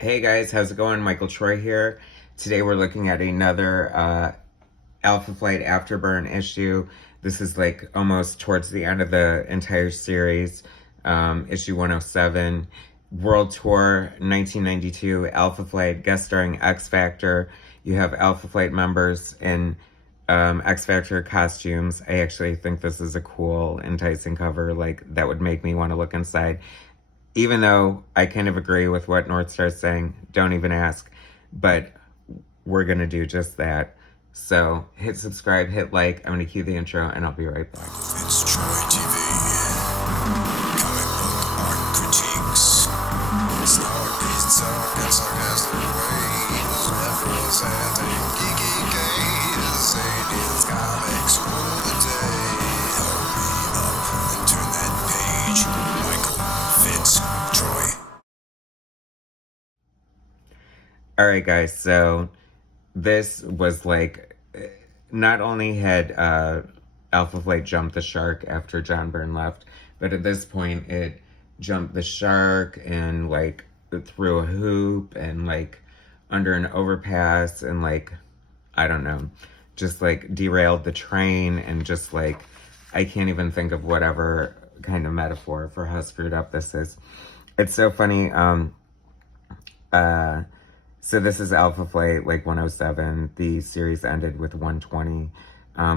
Hey guys, how's it going? Michael Troy here. Today we're looking at another Alpha Flight Afterburn issue. This is like almost towards the end of the entire series. Issue 107, World Tour 1992, Alpha Flight, guest starring X Factor. You have Alpha Flight members in X Factor costumes. I actually think this is a cool, enticing cover. Like, that would make me want to look inside. Even though I kind of agree with what North Star's saying, don't even ask. But we're going to do just that. So hit subscribe, hit like. I'm going to cue the intro, and I'll be right back. MichaelFitzTroytv Comic book art critiques. Snark, pizza, and sarcastic ways. Levels and geeky gaze. Aliens, comics, rule the day. Hurry up and turn that page. MichaelFitzTroy. Alright, guys, so this was like, not only had Alpha Flight jumped the shark after John Byrne left, but at this point it jumped the shark and like through a hoop and like under an overpass and like, I don't know, just like derailed the train and just like, I can't even think of whatever kind of metaphor for how screwed up this is. It's so funny. So this is Alpha Flight, like 107. The series ended with 120.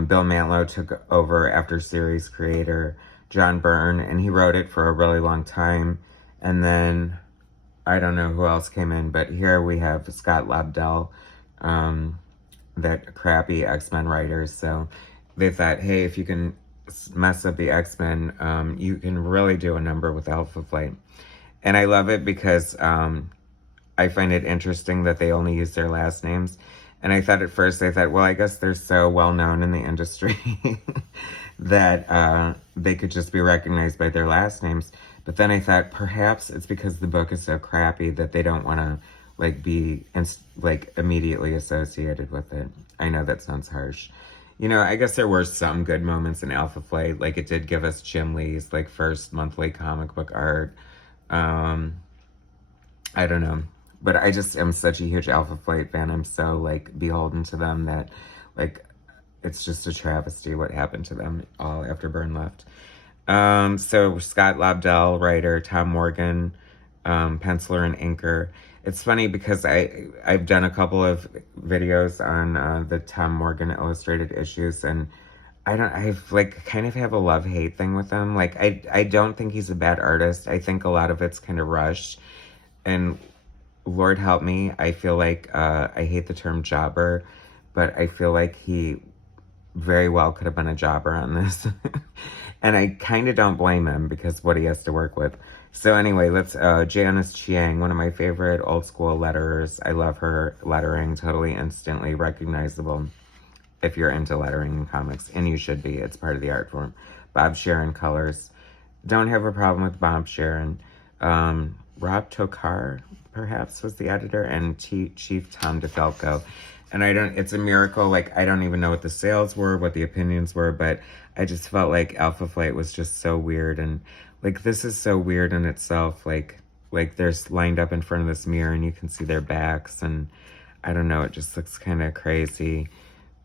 Bill Mantlo took over after series creator John Byrne, and he wrote it for a really long time. And then, I don't know who else came in, but here we have Scott Lobdell, that crappy X-Men writer. So they thought, hey, if you can mess up the X-Men, you can really do a number with Alpha Flight. And I love it because I find it interesting that they only use their last names. And I thought at first, well, I guess they're so well known in the industry that they could just be recognized by their last names. But then I thought perhaps it's because the book is so crappy that they don't want to like be like immediately associated with it. I know that sounds harsh. You know, I guess there were some good moments in Alpha Flight. Like, it did give us Jim Lee's like first monthly comic book art. I don't know. But I just am such a huge Alpha Flight fan. I'm so, like, beholden to them that, like, it's just a travesty what happened to them all after Byrne left. So Scott Lobdell, writer, Tom Morgan, penciler and inker. It's funny because I've done a couple of videos on the Tom Morgan illustrated issues, and I've like kind of have a love-hate thing with him. Like, I don't think he's a bad artist. I think a lot of it's kind of rushed. And Lord help me, I feel like, I hate the term jobber, but I feel like he very well could have been a jobber on this. And I kind of don't blame him because what he has to work with. So anyway, let's, Janice Chiang, one of my favorite old school letterers. I love her lettering, totally instantly recognizable if you're into lettering in comics, and you should be, it's part of the art form. Bob Sharon colors. Don't have a problem with Bob Sharon. Rob Tokar, perhaps, was the editor, and Chief Tom DeFalco. And it's a miracle, like, I don't even know what the sales were, what the opinions were, but I just felt like Alpha Flight was just so weird, and, like, this is so weird in itself, like they're lined up in front of this mirror, and you can see their backs, and I don't know, it just looks kind of crazy.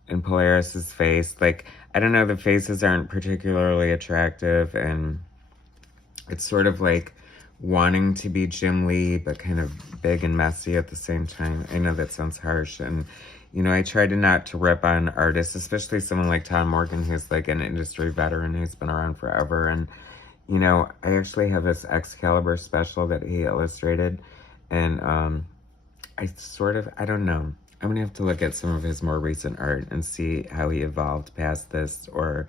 And Polaris's face, like, I don't know, the faces aren't particularly attractive, and it's sort of like wanting to be Jim Lee, but kind of big and messy at the same time. I know that sounds harsh. And, you know, I try not to rip on artists, especially someone like Tom Morgan, who's like an industry veteran who's been around forever. And, you know, I actually have this Excalibur special that he illustrated. And I don't know. I'm going to have to look at some of his more recent art and see how he evolved past this or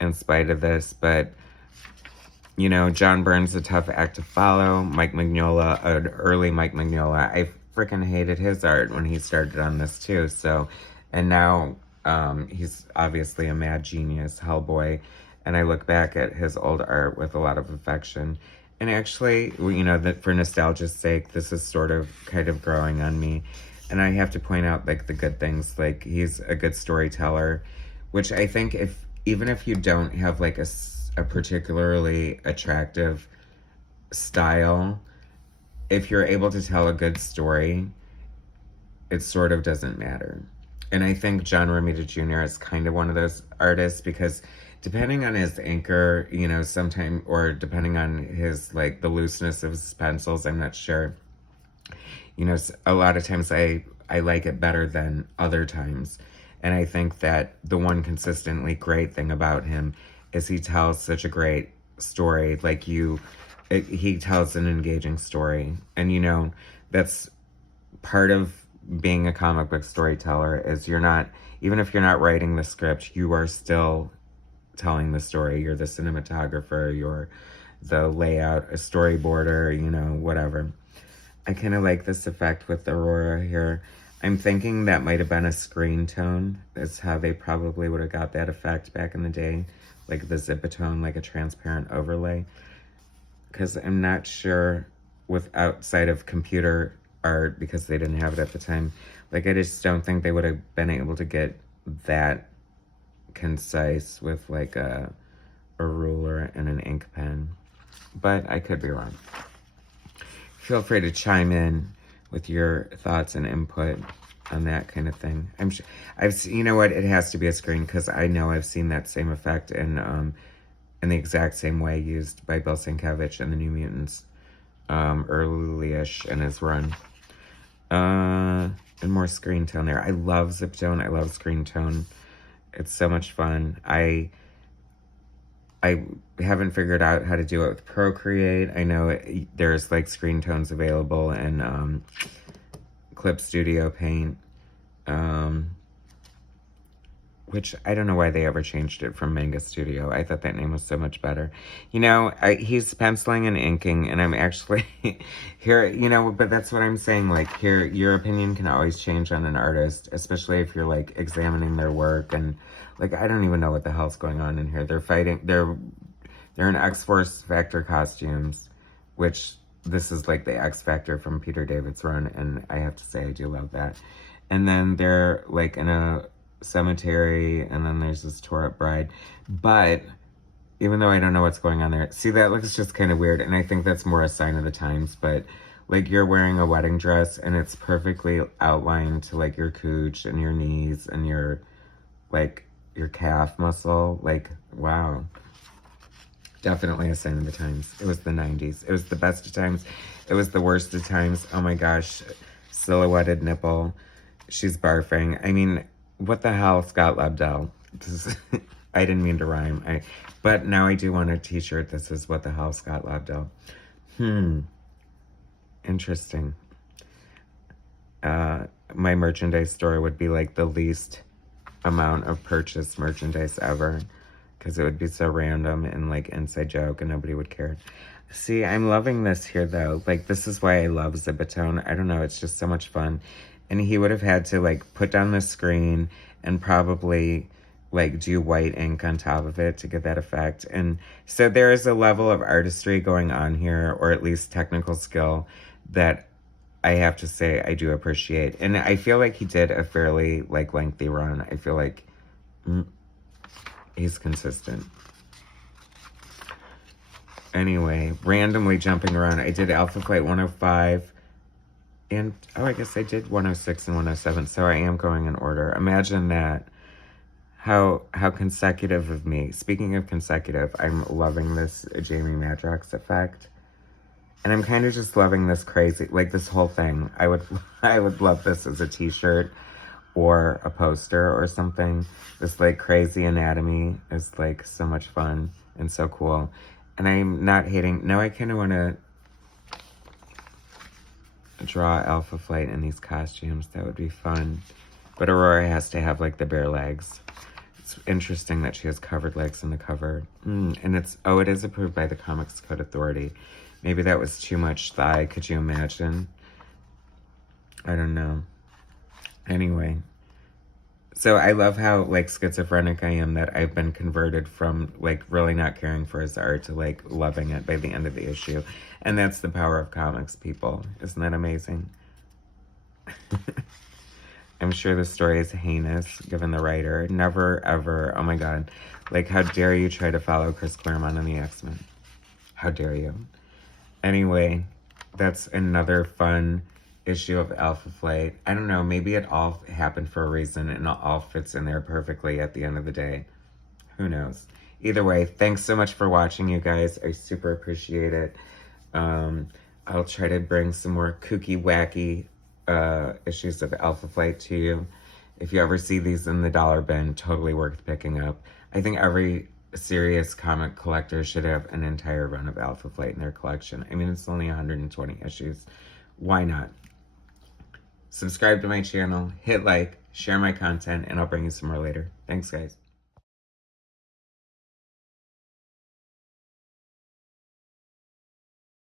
in spite of this. But you know, John Byrne's a tough act to follow. Mike Mignola, early Mike Mignola, I freaking hated his art when he started on this too. So, and now he's obviously a mad genius, Hellboy. And I look back at his old art with a lot of affection. And actually, you know, that for nostalgia's sake, this is sort of kind of growing on me. And I have to point out, like, the good things. Like, he's a good storyteller, which I think even if you don't have, like, a particularly attractive style, if you're able to tell a good story, it sort of doesn't matter. And I think John Romita Jr. is kind of one of those artists, because depending on his anchor, you know, sometime, or depending on his, like, the looseness of his pencils, I'm not sure. You know, a lot of times I like it better than other times. And I think that the one consistently great thing about him is he tells such a great story. Like, he tells an engaging story. And, you know, that's part of being a comic book storyteller, is you're not, even if you're not writing the script, you are still telling the story. You're the cinematographer, you're the layout, a storyboarder, you know, whatever. I kind of like this effect with Aurora here. I'm thinking that might have been a screen tone. That's how they probably would have got that effect back in the day. Like the zipatone, like a transparent overlay. Because I'm not sure, with outside of computer art, because they didn't have it at the time. Like, I just don't think they would have been able to get that concise with like a ruler and an ink pen. But I could be wrong. Feel free to chime in with your thoughts and input on that kind of thing. I'm sure you know what? It has to be a screen, because I know I've seen that same effect in the exact same way used by Bill Sienkiewicz and the New Mutants, early-ish in his run. And more screen tone there. I love zip tone. I love screen tone. It's so much fun. I haven't figured out how to do it with Procreate. I know there's like screen tones available in Clip Studio Paint, which I don't know why they ever changed it from Manga Studio. I thought that name was so much better. You know, he's penciling and inking, and I'm actually here, you know, but that's what I'm saying. Like, here, your opinion can always change on an artist, especially if you're like examining their work. And like, I don't even know what the hell's going on in here. They're fighting, they're in X-Force Factor costumes, which this is like the X Factor from Peter David's run, and I have to say I do love that. And then they're like in a cemetery, and then there's this tore up bride. But even though I don't know what's going on there, see, that looks just kind of weird, and I think that's more a sign of the times. But like, you're wearing a wedding dress, and it's perfectly outlined to like your cooch and your knees and your like your calf muscle. Like, wow. Definitely a sign of the times. It was the 90s. It was the best of times. It was the worst of times. Oh my gosh. Silhouetted nipple. She's barfing. I mean, what the hell, Scott Lebdell? I didn't mean to rhyme. But now I do want a t-shirt that says, what the hell, Scott Lebdell? Interesting. My merchandise store would be like the least amount of purchased merchandise ever, because it would be so random and like inside joke, and nobody would care. See, I'm loving this here though. Like, this is why I love Zipatone. I don't know, it's just so much fun. And he would have had to like put down the screen and probably like do white ink on top of it to get that effect. And so there is a level of artistry going on here, or at least technical skill, that I have to say I do appreciate. And I feel like he did a fairly like lengthy run. I feel like he's consistent. Anyway, randomly jumping around, I did Alpha Flight 105, and I guess I did 106 and 107, so I am going in order. Imagine that. How consecutive of me. Speaking of consecutive, I'm loving this Jamie Madrox effect. And I'm kind of just loving this crazy, like this whole thing. I would love this as a t-shirt or a poster or something. This like crazy anatomy is like so much fun and so cool. And I'm not hating. Now I kind of want to draw Alpha Flight in these costumes. That would be fun. But Aurora has to have like the bare legs. It's interesting that she has covered legs in the cover. And it is approved by the Comics Code Authority. Maybe that was too much thigh. Could you imagine? I don't know. Anyway. So I love how like schizophrenic I am, that I've been converted from like really not caring for his art to like loving it by the end of the issue. And that's the power of comics, people. Isn't that amazing? I'm sure the story is heinous, given the writer. Never, ever, oh my God. Like, how dare you try to follow Chris Claremont on the X-Men? How dare you? Anyway, that's another fun issue of Alpha Flight. I don't know, maybe it all happened for a reason and it all fits in there perfectly at the end of the day. Who knows? Either way, thanks so much for watching, you guys. I super appreciate it. I'll try to bring some more kooky, wacky issues of Alpha Flight to you. If you ever see these in the dollar bin, totally worth picking up. I think every serious comic collector should have an entire run of Alpha Flight in their collection. I mean, it's only 120 issues. Why not? Subscribe to my channel, hit like, share my content, and I'll bring you some more later. Thanks, guys.